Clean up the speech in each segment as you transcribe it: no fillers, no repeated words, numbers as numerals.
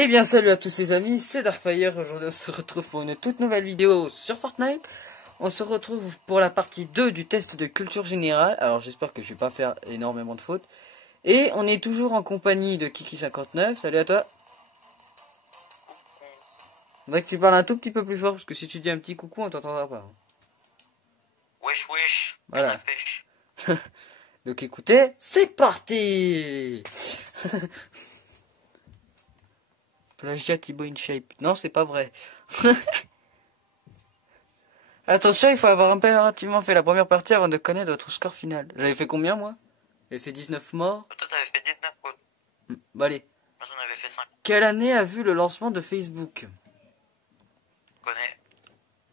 Eh bien salut à tous les amis, c'est Darkfire. Aujourd'hui on se retrouve pour une toute nouvelle vidéo sur Fortnite. On se retrouve pour la partie 2 du test de culture générale. Alors j'espère que je vais pas faire énormément de fautes. Et on est toujours en compagnie de Kiki59, salut à toi. Faudrait que tu parles un tout petit peu plus fort parce que si tu dis un petit coucou on t'entendra pas. Wesh wesh, Voilà. pêche. Donc écoutez, c'est parti. Plagiat Thibaut InShape. Non, c'est pas vrai. Attention, il faut avoir impérativement fait la première partie avant de connaître votre score final. J'avais fait combien, moi? J'avais fait 19 morts. Toi t'avais fait 19 fautes. Bah allez. Moi j'en avais fait 5. Quelle année a vu le lancement de Facebook? Je connais.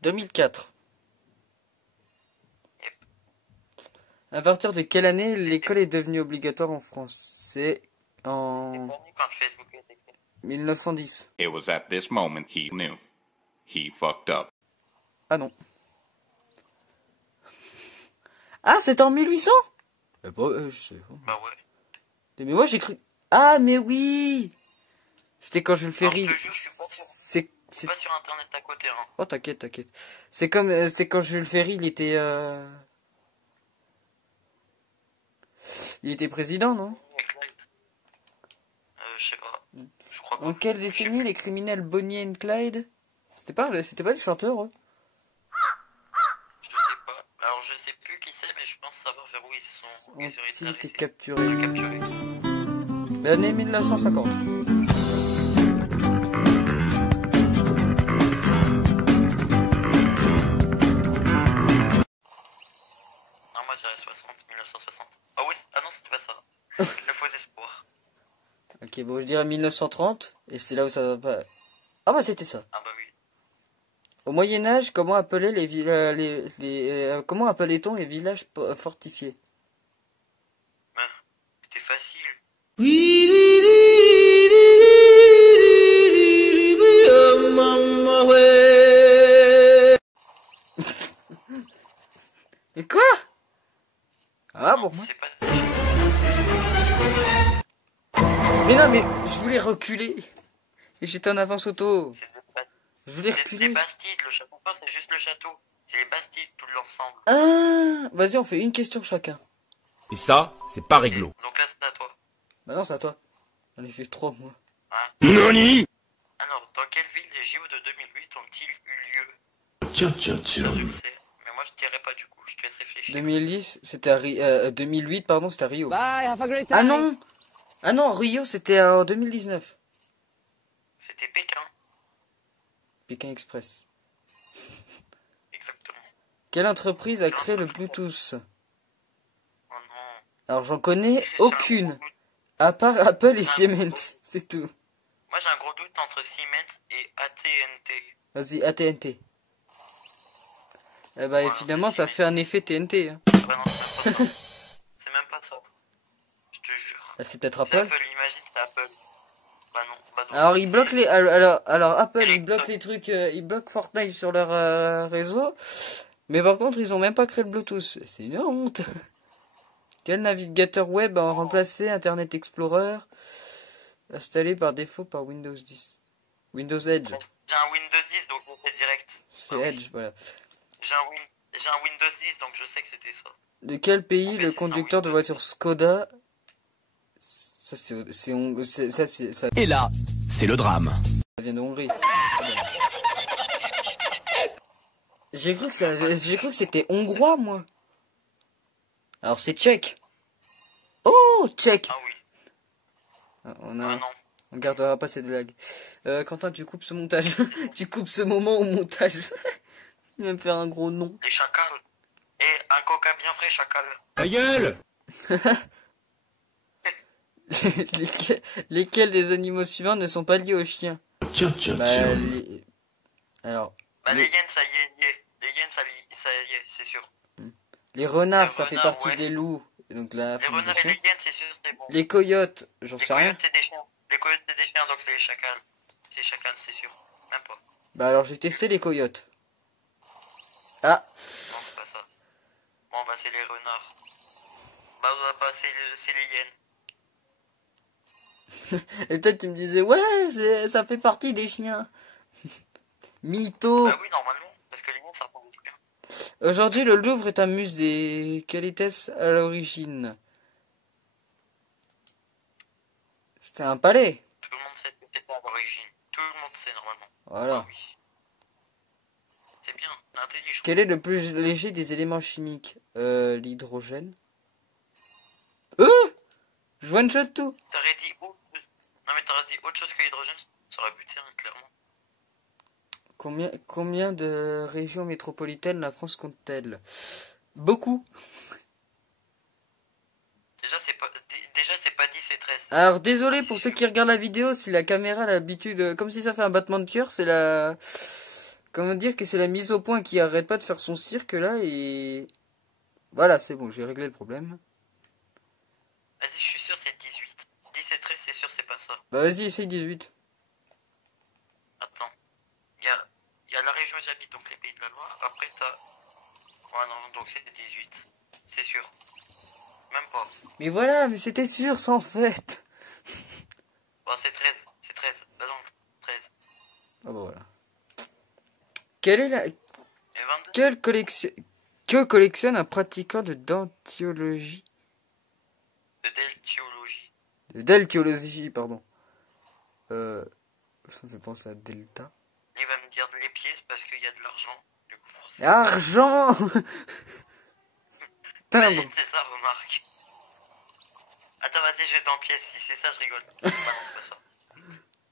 2004. Yep. À partir de quelle année l'école est devenue obligatoire en France? C'est C'est en pas venu quand Facebook était créé. 1910. It was at this moment he knew. He fucked up. Ah non. Ah, c'était en 1800? Bah, je sais pas. Bah ouais. Mais moi j'ai cru... Ah, mais oui! C'était quand Jules Alors, Ferry... je te jure, je suis C'est... pas sur internet à côté hein. Oh, t'inquiète, t'inquiète. C'est comme... c'est quand Jules Ferry, il était... Il était président, non? Je sais pas. Je crois pas. En quelle décennie les criminels Bonnie and Clyde... C'était pas des chanteurs, eux? Je sais pas. Alors je sais plus qui c'est, mais je pense savoir vers où ils sont. Ils Ont-ils ont été été capturés? capturés. L'année 1950. Non, moi je dirais 1960. Ah oui, ah non, c'était pas ça. Le faux espoir. Ok, bon, je dirais 1930. Et c'est là où ça va pas... Ah bah c'était ça. Ah bah oui. Au Moyen-Âge, comment appelait comment appelait-on les villages fortifiés? Ben, c'était facile. Et quoi? Ah bon, moi. C'est pas. Mais non, mais je voulais reculer. Et j'étais en avance auto. C'est des Bastides. Je voulais C'est des reculer. Bastides, le château fort c'est juste le château. C'est les Bastides tout l'ensemble. Ah, vas-y, on fait une question chacun. Et ça, c'est pas réglo. Donc là c'est à toi. Bah non, c'est à toi. J'en ai fait 3, moi. Hein. Nani? Alors, dans quelle ville les JO de 2008 ont-ils eu lieu? Tiens, tiens, Je tiens. sais, mais moi je dirais pas du coup, je te laisse réfléchir. 2010, c'était à 2008, pardon, c'était à Rio. Bye, have a great time. Ah non! Ah non, Rio, c'était en 2019. C'était Pékin, Pékin Express. exactement. Quelle entreprise a créé le Bluetooth? Oh non. Alors, j'en connais J'ai un aucune. gros doute. À part Apple et Siemens. C'est tout. Moi j'ai un gros doute entre Siemens et AT&T. Vas-y, AT&T. Eh bah, et Ouais, finalement, c'est ça fait un effet TNT. Hein. Ah bah non, c'est même pas ça. C'est même pas ça. Je te jure. Ah, c'est peut-être C'est Apple. Apple, imagine, c'est Apple. Bah non, bah non. Alors, ils bloquent les... Alors Apple, ils bloquent les trucs... ils bloquent Fortnite sur leur réseau. Mais par contre, ils ont même pas créé le Bluetooth. C'est une honte. Quel navigateur web a remplacé Internet Explorer installé par défaut par Windows 10? Windows Edge. J'ai un Windows 10 donc je sais direct. C'est Edge, voilà. J'ai un Windows 10 donc je sais que c'était ça. De quel pays Mais le c'est conducteur de sans voiture Skoda... Ça, ça Et là, c'est le drame. vient de Hongrie. J'ai cru que c'était hongrois, moi. Alors c'est tchèque. Oh, tchèque. Ah oui. On Ah a... non. On gardera pas cette blague. Quentin, tu coupes ce montage. Tu coupes ce moment au montage. Il va me faire un gros nom. Les chacals. Et un coca bien frais chacal. Ta gueule! Lesquels des animaux suivants ne sont pas liés aux chiens? Tiens, tiens, Bah, tiens. alors, Bah les... les hyènes ça y est. Les hyènes ça y est, c'est sûr. les renards, Les ça fait renards, partie ouais. des loups. Donc la Les famille des renards et chiens. les hyènes c'est sûr c'est bon. Les coyotes, j'en Les sais rien. coyotes c'est des chiens. Les coyotes c'est des chiens donc c'est les chacals. C'est les chacals c'est sûr. Même pas. Bah alors j'ai testé les coyotes. Ah, Non c'est pas ça. Bon bah c'est les renards. Bah c'est les hyènes. Et peut-être tu me disais, ouais, ça fait partie des chiens. Mytho. Bah oui, normalement, parce que les miens, ça ressemble plus. Aujourd'hui, le Louvre est un musée. Quelle était-ce à l'origine? C'était un palais. Tout le monde sait ce que c'était à l'origine. Tout le monde sait normalement. Voilà. Ah oui. C'est bien, intelligent. Quel est le plus léger des éléments chimiques? L'hydrogène. Je one-shot tout. T'aurais dit autre chose. Non mais t'aurais dit autre chose que l'hydrogène, ça aurait buté, hein, clairement. Combien de régions métropolitaines la France compte-t-elle? Beaucoup. Déjà c'est pas 10 et 13. Alors désolé pour ceux qui regardent la vidéo, si la caméra a l'habitude, comme si ça fait un battement de cœur, c'est la... Comment dire que c'est la mise au point qui arrête pas de faire son cirque là et... Voilà, c'est bon, j'ai réglé le problème. Vas-y, je suis sûr c'est 18. 10 et 13, c'est sûr c'est pas ça. Bah vas-y, essaye 18. Attends. Il y a la région où j'habite, donc les Pays de la Loire. Après t'as... Ouais non, donc c'est 18. C'est sûr. Même pas. Mais voilà, mais c'était sûr, ça en fait. Bon, c'est 13. C'est 13. Bah non, 13. Ah bah voilà. Quelle est la... Et 22. Quelle collection... Que collectionne un pratiquant de dentiologie? De deltiologie. De deltiologie, pardon. Ça me fait penser à Delta. Il va me dire les pièces parce qu'il y a de l'argent. Du coup, forcément. Argent. Timbre. Imagine, c'est ça, remarque. Attends, vas-y, je vais en pièces. Si c'est ça, je rigole. Bah non, c'est pas ça.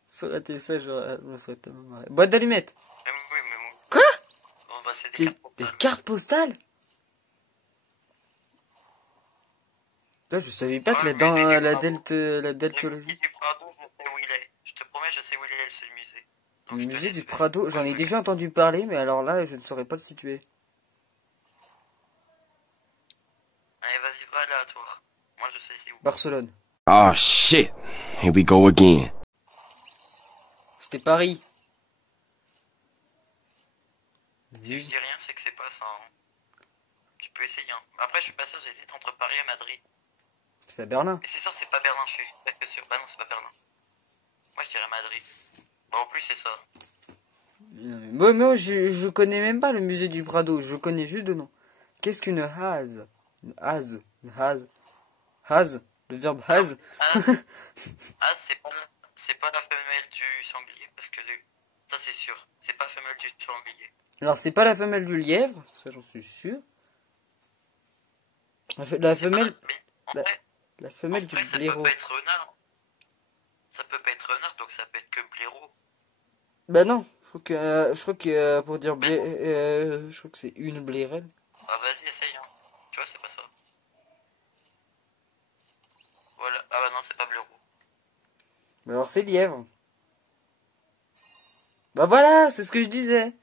Ça aurait été ça, je me serais tellement marré. Boîte d'allumettes. Mais oui, mais bon. Quoi? Bon, bah, c'est Des cartes postales? Là, je savais pas que Ouais, dans mais la Le deltologie. musée du Prado, je sais où il est. Je te promets, je sais où il est, ce musée. Donc, Le je te musée laisse du faire. Prado, j'en ai déjà entendu parler, mais alors là, je ne saurais pas le situer. Allez, vas-y, va aléatoire. Moi, je sais c'est où. Barcelone. Oh shit. Here we go again. C'était Paris. Si je dis rien, c'est que c'est pas ça. Hein. Tu peux essayer. Hein. Après, je suis pas sûr, j'hésite entre Paris et Madrid. C'est à Berlin. Mais c'est sûr, c'est pas Berlin, je suis presque sûr. Bah non, c'est pas Berlin. Moi, je dirais Madrid. Bon, en plus, c'est ça. Moi, je connais même pas le musée du Prado, je connais juste de nom. Qu'est-ce qu'une hase? Une hase? Une hase? Hase? Le verbe hase? Ah, c'est pas la femelle du sanglier, parce que ça, c'est sûr. C'est pas la femelle du sanglier. Alors, c'est pas la femelle du lièvre, ça j'en suis sûr. La femelle, Mais en vrai, la femelle du ça peut blaireau. pas être renard. Ça peut pas être renard, donc ça peut être que blaireau. Bah non, je crois que pour dire je crois que c'est une blairelle. Ah, vas-y, essaye. Hein. Tu vois, c'est pas ça. Voilà. Ah, bah non, c'est pas blaireau. Mais alors c'est lièvre. Bah voilà, c'est ce que je disais.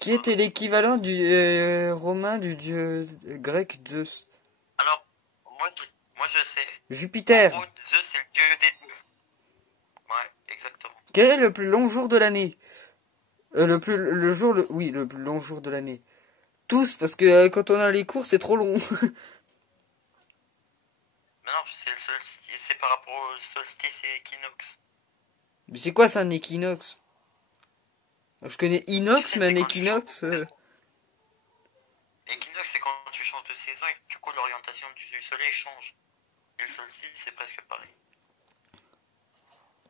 Qui était l'équivalent du romain du dieu grec Zeus? Alors, moi je sais. Jupiter. En gros, Zeus, c'est le dieu des dieux. Ouais, exactement. Quel est le plus long jour de l'année? Le plus long jour de l'année. Tous, parce que quand on a les cours, c'est trop long. Mais non, c'est par rapport au solstice et équinoxe. Mais c'est quoi ça, un équinoxe? Je connais inox, mais un équinoxe. L'équinoxe, c'est quand tu changes de saison et que du coup l'orientation du soleil change. Et le solstice, c'est presque pareil.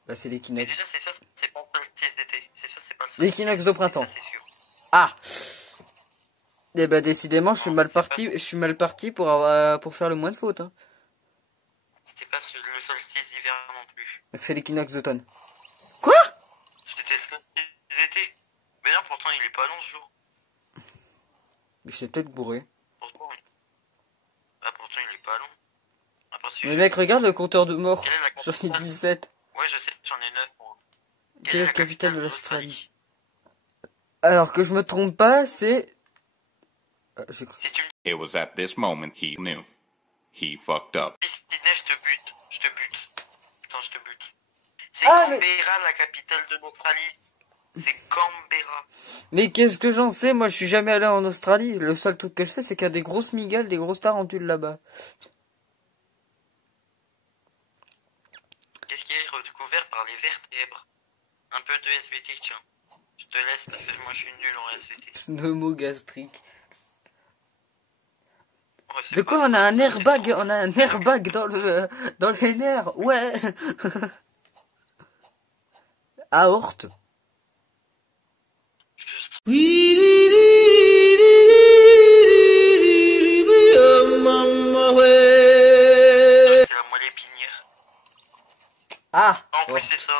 Bah c'est Mais l'équinoxe. déjà, c'est sûr, c'est pas le solstice d'été. C'est sûr, c'est pas le solstice. L'équinoxe de printemps. Ça, c'est sûr. Ah. Eh bah décidément, je suis mal parti pour faire le moins de fautes. Hein. C'était pas le solstice d'hiver non plus. Donc c'est l'équinoxe d'automne. Quoi? C'était le solstice d'été. Mais non, pourtant, il est pas long ce jour. Mais c'est peut-être bourré. Pourtant, il est pas long. Après, si Mais je- mec, regarde le compteur de morts. Quelle est la J'en ai capitale 17. Ouais, je sais, j'en ai 9 moi. Quelle est la capitale de l'Australie? Alors que je me trompe pas, c'est... j'ai cru. Si tu me It was at this moment he knew. He fucked up. dis Sydney, je te bute. Putain, je te bute. C'est Ah, mais- Canberra, la capitale de l'Australie. C'est Canberra. Mais qu'est-ce que j'en sais? Moi, je suis jamais allé en Australie. Le seul truc que je sais, c'est qu'il y a des grosses migales, des grosses tarentules là-bas. Qu'est-ce qui est recouvert par les vertèbres? Un peu de SVT, tiens. Je te laisse parce que moi je suis nul en SVT. Pneumogastrique. Ouais, c'est De quoi pas on a ça, un c'est airbag? bon. On a un airbag dans les nerfs. Ouais. Aorte. Juste. C'est la moelle épinière. Ah. En plus Aorte. c'est ça.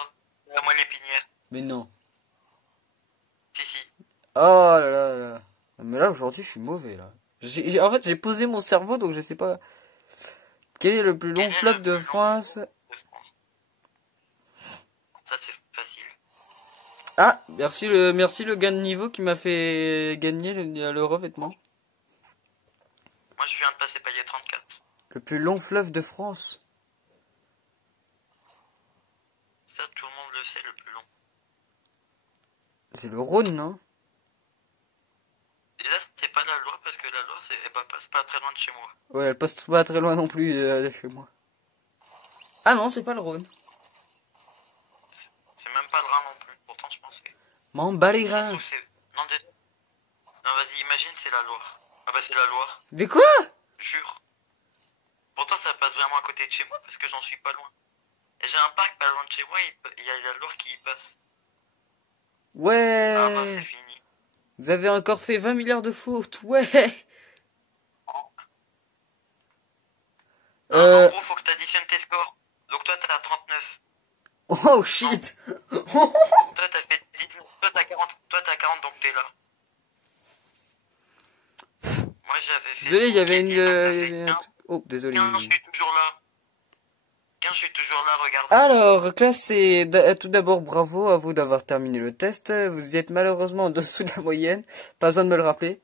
La moelle épinière. Mais non. Si si. Oh là là là. Mais là aujourd'hui je suis mauvais là. En fait j'ai posé mon cerveau donc je sais pas. Quel est le plus long Quel est fleuve le de plus long France? fleuve de France? Ça c'est facile. Ah, merci le gain de niveau qui m'a fait gagner le revêtement. Moi je viens de passer palier 34. Le plus long fleuve de France. Ça tout le monde le sait, le plus long. C'est le Rhône, non? Et là c'est pas la loi parce que la loi elle passe pas très loin de chez moi. Ouais, elle passe pas très loin non plus de chez moi. Ah non, c'est pas le Rhône. C'est même pas le Rhin non plus. Pourtant je pensais. M'en bats les Ça se reins. trouve, non, non vas-y imagine c'est la Loire. Ah bah c'est la Loire. Mais quoi? Jure. Pourtant ça passe vraiment à côté de chez moi parce que j'en suis pas loin. Et j'ai un parc pas loin de chez moi, il y a la Loire qui y passe. Ah bah c'est Ouais. fini. Vous avez encore fait 20 milliards de fautes. Ouais. En gros faut que t'additionnes tes scores. Donc toi t'as 39. Oh shit. Toi t'as fait 19. Toi t'as 40. Toi t'as 40 donc t'es là. Moi j'avais fait. Désolé, il y avait une... donc ça fait 15. Oh, désolé. 15 je suis toujours là. 15 je suis toujours là, regarde. Alors, classe, tout d'abord bravo à vous d'avoir terminé le test. Vous êtes malheureusement en dessous de la moyenne. Pas besoin de me le rappeler.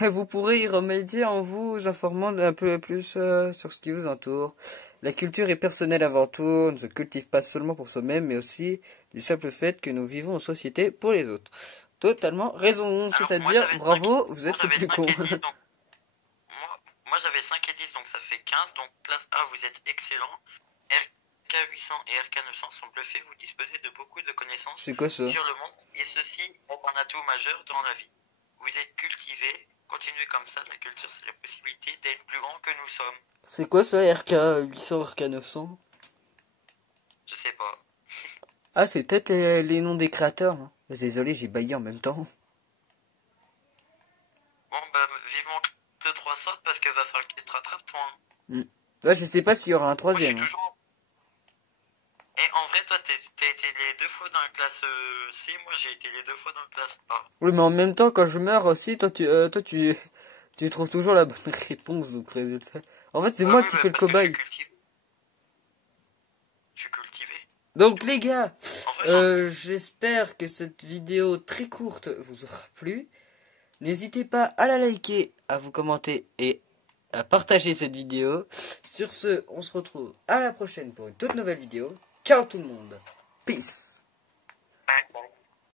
Vous pourrez y remédier en vous informant un peu plus sur ce qui vous entoure. La culture est personnelle avant tout. On ne se cultive pas seulement pour soi-même, mais aussi du simple fait que nous vivons en société pour les autres. Totalement raison. Alors, C'est-à-dire, moi, bravo, cinq- vous êtes moi, le j'avais plus con. 5 et 10, donc, moi j'avais 5 et 10, donc ça fait 15. Donc classe A, vous êtes excellent. RK800 et RK900 sont bluffés. Vous disposez de beaucoup de connaissances C'est quoi ça? sur le monde. Et ceci est un atout majeur dans la vie. Vous êtes cultivé. Continuez comme ça. La culture, c'est la possibilité d'être plus grand que nous sommes. C'est quoi ça, RK 800, RK 900? Je sais pas. Ah, c'est peut-être les noms des créateurs. Hein. Désolé, j'ai baillé en même temps. Bon, bah, vivement que 3 sortes parce que va falloir qu'il te rattrape, toi. Hein. Ouais, je sais pas s'il y aura un Moi, je troisième. suis Hein. toujours... Et en vrai, toi, t'as été les 2 fois dans la classe C, moi j'ai été les 2 fois dans la classe A. Oui, mais en même temps, quand je meurs aussi, tu trouves toujours la bonne réponse, donc résultat. En fait, c'est moi Oui, qui bah, fais le parce que cobaye. Je suis cultivé. Donc les gars, En vrai, j'espère que cette vidéo très courte vous aura plu. N'hésitez pas à la liker, à vous commenter et à partager cette vidéo. Sur ce, on se retrouve à la prochaine pour une toute nouvelle vidéo. Ciao tout le monde. Peace. j'en-